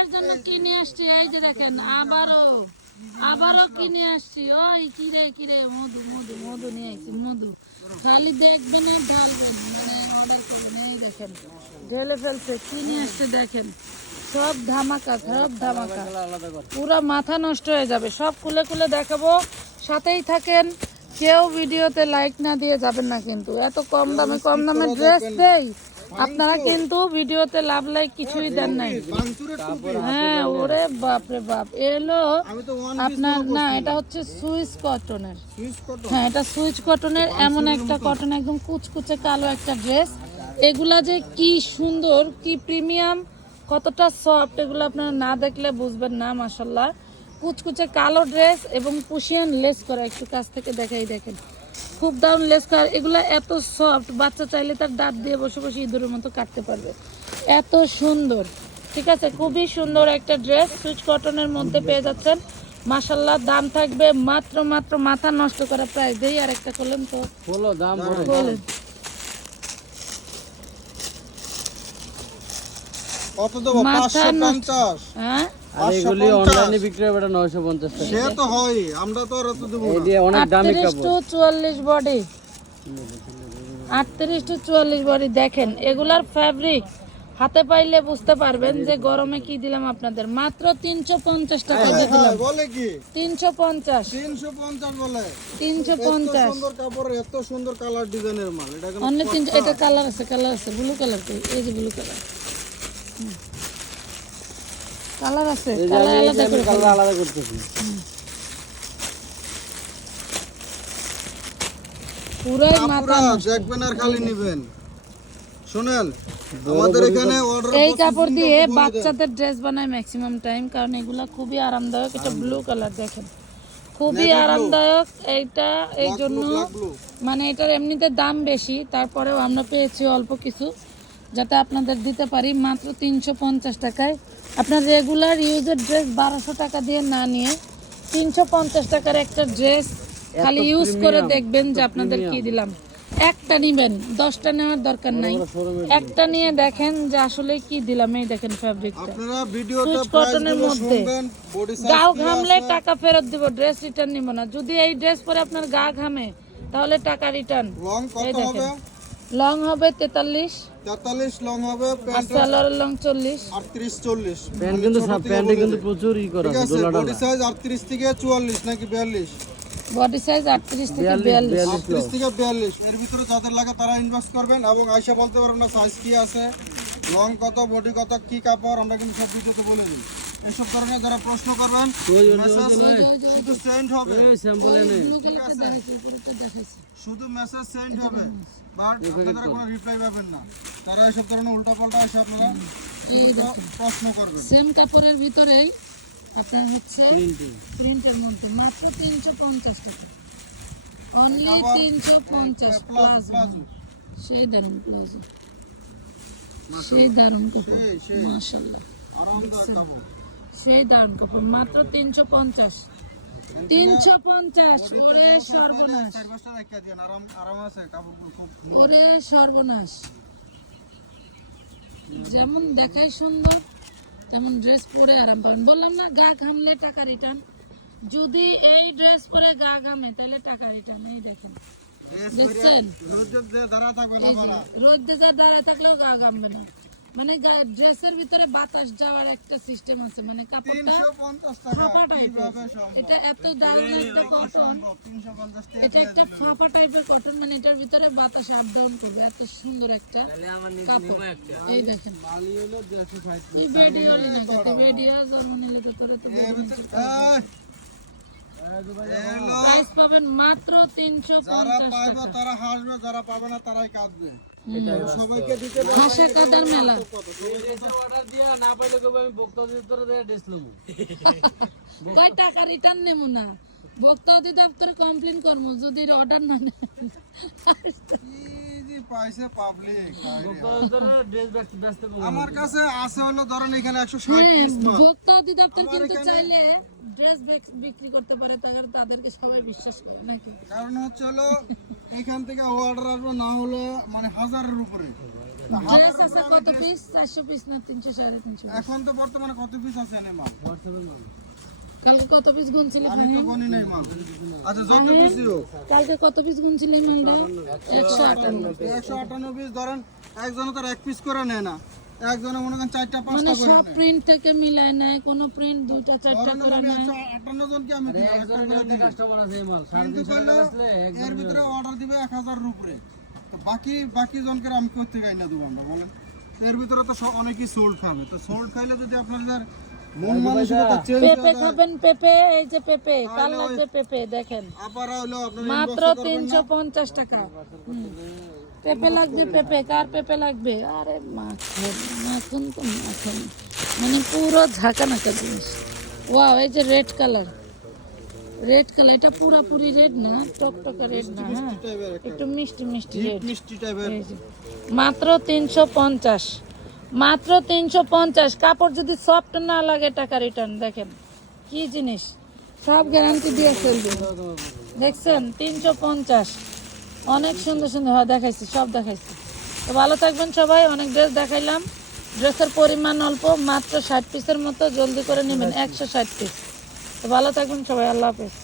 আপনাদের জন্য কিনে আসছি? এই যে দেখেন আবারও আবারও কিনে আসছি? ওই কিরে কিরে মধু মধু মধু নিয়ে আসছি মধু। খালি দেখবেন আর ঢালবেন মানে অর্ডার করবেন। এই দেখেন ঢেলে ফেলছে কিনে আসছে দেখেন। সব ধামাকা সব ধামাকা। পুরো মাথা নষ্ট হয়ে যাবে। সব খুলে খুলে দেখাবো। সাথেই থাকেন। কেউ ভিডিওতে লাইক না দিয়ে যাবেন না কিন্তু। এত কম দামে কম দামে ড্রেস দেই। আপনারা কিন্তু ভিডিওতে লাভ লাইক কিছুই দেন নাই। হ্যাঁ ওরে বাপ রে বাপ। এলো আমি তো ওয়ান আপনার না এটা হচ্ছে সুইচ কটনের। হ্যাঁ এটা সুইচ কটনের এমন একটা কটন। একদম কুচকুচে কালো একটা ড্রেস। এগুলা যে কি সুন্দর কি প্রিমিয়াম কতটা সফট এগুলো আপনারা না দেখলে বুঝবেন না মাসাল্লাহ কুচকুচে কালো ড্রেস এবং পুশিয়ান লেস করা একটু কাছ থেকে দেখাই দেখেন। খুব দারুণ লেস করা এগুলো এত সফট বাচ্চা চাইলে তার দাঁত দিয়ে বসে বসে ইঁদুরের মতো কাটতে পারবে। এত সুন্দর ঠিক আছে? খুবই সুন্দর একটা ড্রেস সুইচ কটনের মধ্যে পেয়ে যাচ্ছেন। মাসাল্লাহ দাম থাকবে মাত্র মাত্র মাথা নষ্ট করা প্রায় দেই আর একটা করলেন তো। বলো দাম বলেন। কত দেবো মাথা পাঁচশো নষ্ট। পঞ্চাশ। হ্যাঁ? আর এগুলি অনলাইনে বিক্রি হবে এটা নয়শো পঞ্চাশ টাকা। সে তো হয় আমরা তো আর অত দেবো না। দিয়ে অনেক দামি আটত্রিশ কাপড়। টু চুয়াল্লিশ বডি। আটত্রিশ টু চুয়াল্লিশ বডি দেখেন এগুলার ফ্যাব্রিক হাতে পাইলে বুঝতে পারবেন যে গরমে কি দিলাম আপনাদের। মাত্র তিনশো পঞ্চাশ টাকা দিয়ে দিলাম। বলে কি? তিনশো পঞ্চাশ। তিনশো পঞ্চাশ বলে। তিনশো পঞ্চাশ। সুন্দর কাপড় এত সুন্দর কালার ডিজাইনের মাল। এটা অন্য তিনশো এটা কালার আছে কালার আছে ব্লু কালার এই যে ব্লু কালার কালার আছে কালার আলাদা করে কালার আলাদা করতেছি। পুরাই মাথা দেখবেন আর খালি নিবেন। শুনেন আমাদের এখানে অর্ডার এই কাপড় দিয়ে বাচ্চাদের ড্রেস বানায় ম্যাক্সিমাম টাইম কারণ এগুলা খুবই আরামদায়ক এটা ব্লু কালার দেখেন। খুবই আরামদায়ক এইটা এই জন্য মানে এটার এমনিতে দাম বেশি তারপরেও আমরা পেয়েছি অল্প কিছু। যাতে আপনাদের দিতে পারি মাত্র তিনশো পঞ্চাশ টাকায়। আপনার রেগুলার ইউজের ড্রেস বারোশো টাকা দিয়ে না নিয়ে তিনশো পঞ্চাশ টাকার একটা ড্রেস খালি ইউজ করে দেখবেন যে আপনাদের কি দিলাম। একটা নিবেন দশটা নেওয়ার দরকার নাই। একটা নিয়ে দেখেন যে আসলে কি দিলাম এই দেখেন ফ্যাব্রিকটা সুইচ কটনের মধ্যে। গাও ঘামলে টাকা ফেরত দিব ড্রেস রিটার্ন নিব না। যদি এই ড্রেস পরে আপনার গা ঘামে তাহলে টাকা রিটার্ন এই দেখেন। লং হবে তেতাল্লিশ। তেতাল্লিশ লং হবে আর প্যান্ট সালোয়ারের লং চল্লিশ। আটত্রিশ চল্লিশ। প্যান্ট কিন্তু প্যান্টে কিন্তু প্রচুর ই করা আছে বডি সাইজ আটত্রিশ থেকে চুয়াল্লিশ নাকি বিয়াল্লিশ? বডি সাইজ আটত্রিশ থেকে বিয়াল্লিশ আটত্রিশ থেকে বিয়াল্লিশ। এর ভিতরে যাদের লাগে তারা ইনভেস্ট করবেন এবং আইসা বলতে পারবেন না সাইজ কি আছে। লং কত বডি কত কি কাপড় আমরা কিন্তু সব ভিডিওতে বলে দিই। এসব ধরনের যারা প্রশ্ন করবেন মেসেজ শুধু সেন্ড হবে। শুধু মেসেজ সেন্ড হবে বাট আপনারা কোনো রিপ্লাই পাবেন না। তারা এসব ধরনের উল্টা পাল্টা এসে আপনারা প্রশ্ন করবেন। সেম কাপড়ের ভিতরেই আপনার হচ্ছে প্রিন্টিং প্রিন্টের মধ্যে মাত্র তিনশো পঞ্চাশ টাকা। অনলি তিনশো পঞ্চাশ প্লাজো সেই দারুণ প্লাজো সেই দারুণ কাপড়। মাশাল্লাহ আরামদায়ক কাপড়। সেই দারুণ কাপড় মাত্র তিনশো পঞ্চাশ। তিনশো পঞ্চাশ ওরে সর্বনাশ। ওরে সর্বনাশ। যেমন দেখায় সুন্দর তেমন ড্রেস পরে আরাম পাবেন। বললাম না গা ঘামলে টাকা রিটার্ন যদি এই ড্রেস পরে গা ঘামে তাহলে টাকা রিটার্ন এই দেখেন। দেখছেন? দিয়ে দাঁড়া রোদ দাঁড়ায় থাকলেও গা ঘামবে না। মানে ড্রেসের ভিতরে বাতাস যাওয়ার একটা সিস্টেম আছে মানে কাপড়টা ফাঁপা টাইপের এটা এত দারুণ একটা কটন পঞ্চাশ টাকা এটা একটা ফাঁপা টাইপের কটন মানে এটার ভিতরে বাতাস আপ ডাউন করবে এত সুন্দর একটা কাপড়। এই দেখেন। এই ভিডিও ভিডিও এলে তো প্রাইস পাবেন মাত্র তিনশো যারা পঞ্চাশ তারা হাসবে যারা পাবে না তারাই কাঁদবে। হাসা কাদার মেলা। অর্ডার দিয়া না পাইলে কবে আমি দেয়া ড্রেস কয় টাকা রিটার্ন নেব না? ভোক্তা অধিদপ্তরে কমপ্লেন করব যদি অর্ডার না নেয়। পাইছে পাবলিক তোরে ড্রেস ব্যস্ত করব আমার কাছে আছে হলো ধরেন এখানে পিস অধিদপ্তর কিন্তু চাইলে ড্রেস বিক্রি করতে পারে তাদের তাদেরকে সবাই বিশ্বাস করে নাকি? কারণ হচ্ছে হলো এখান থেকে অর্ডার আসবে না হলে মানে হাজারের উপরে। ড্রেস আছে কত পিস চারশো পিস না তিনশো সাড়ে তিনশো? এখন তো বর্তমানে কত পিস আছে এনে মাল? কালকে কত পিস গুনছিলি আমি তো গনি নাই মাল আচ্ছা কালকে কত পিস গুনছিলি একশো আটান্ন। একশো আটান্ন পিস ধরেন একজনে তার এক পিস করে নেয় না। একজনে মনে করেন চারটা মানে পাঁচটা করে সব প্রিন্ট থেকে মিলায় নেয় কোনো প্রিন্ট দুইটা চারটা করে নেয়। একশো আটান্ন জনকে আমি কাস্টমার আছে মাল কিন্তু করলে এর ভিতরে অর্ডার দিবে এক হাজারের উপরে বাকি বাকি জনকে আমি করতে গাই না দেবো আমরা বলেন? এর ভিতরে তো সব- অনেকেই সোল্ড খাবে। তো সোল্ড খাইলে যদি আপনাদের মন মানসিকতা চেঞ্জ পেঁপে খাবেন পেঁপে এই যে পেঁপে কাল লাগবে পেঁপে দেখেন। আপারা হলো আপনার মাত্র তিনশো পঞ্চাশ টাকা। হুম। পেঁপে লাগবে পেঁপে কার পেঁপে লাগবে? আরে মাখন মাখন তো মাখন। মানে পুরো ঝাঁকা নাকা জিনিস। ওয়াও এই যে রেড কালার। রেড কালার এটা পুরাপুরি রেড না? টকটকা রেড না হ্যাঁ? একটু। মিষ্টি মিষ্টি রেড। মিষ্টি টাইপের মাত্র তিনশো পঞ্চাশ। মাত্র তিনশো পঞ্চাশ। কাপড় যদি সফট না লাগে টাকা রিটার্ন দেখেন। কি জিনিস? সব গ্যারান্টি দিয়ে দিন দেখছেন? তিনশো পঞ্চাশ। অনেক সুন্দর সুন্দর, হয়, দেখাইছি, সব দেখাইছি। তো ভালো থাকবেন সবাই, অনেক ড্রেস দেখাইলাম। ড্রেসের পরিমাণ অল্প, মাত্র ষাট পিসের মতো, জলদি করে নেবেন, একশো ষাট পিস তো ভালো থাকবেন সবাই, আল্লাহ হাফেজ।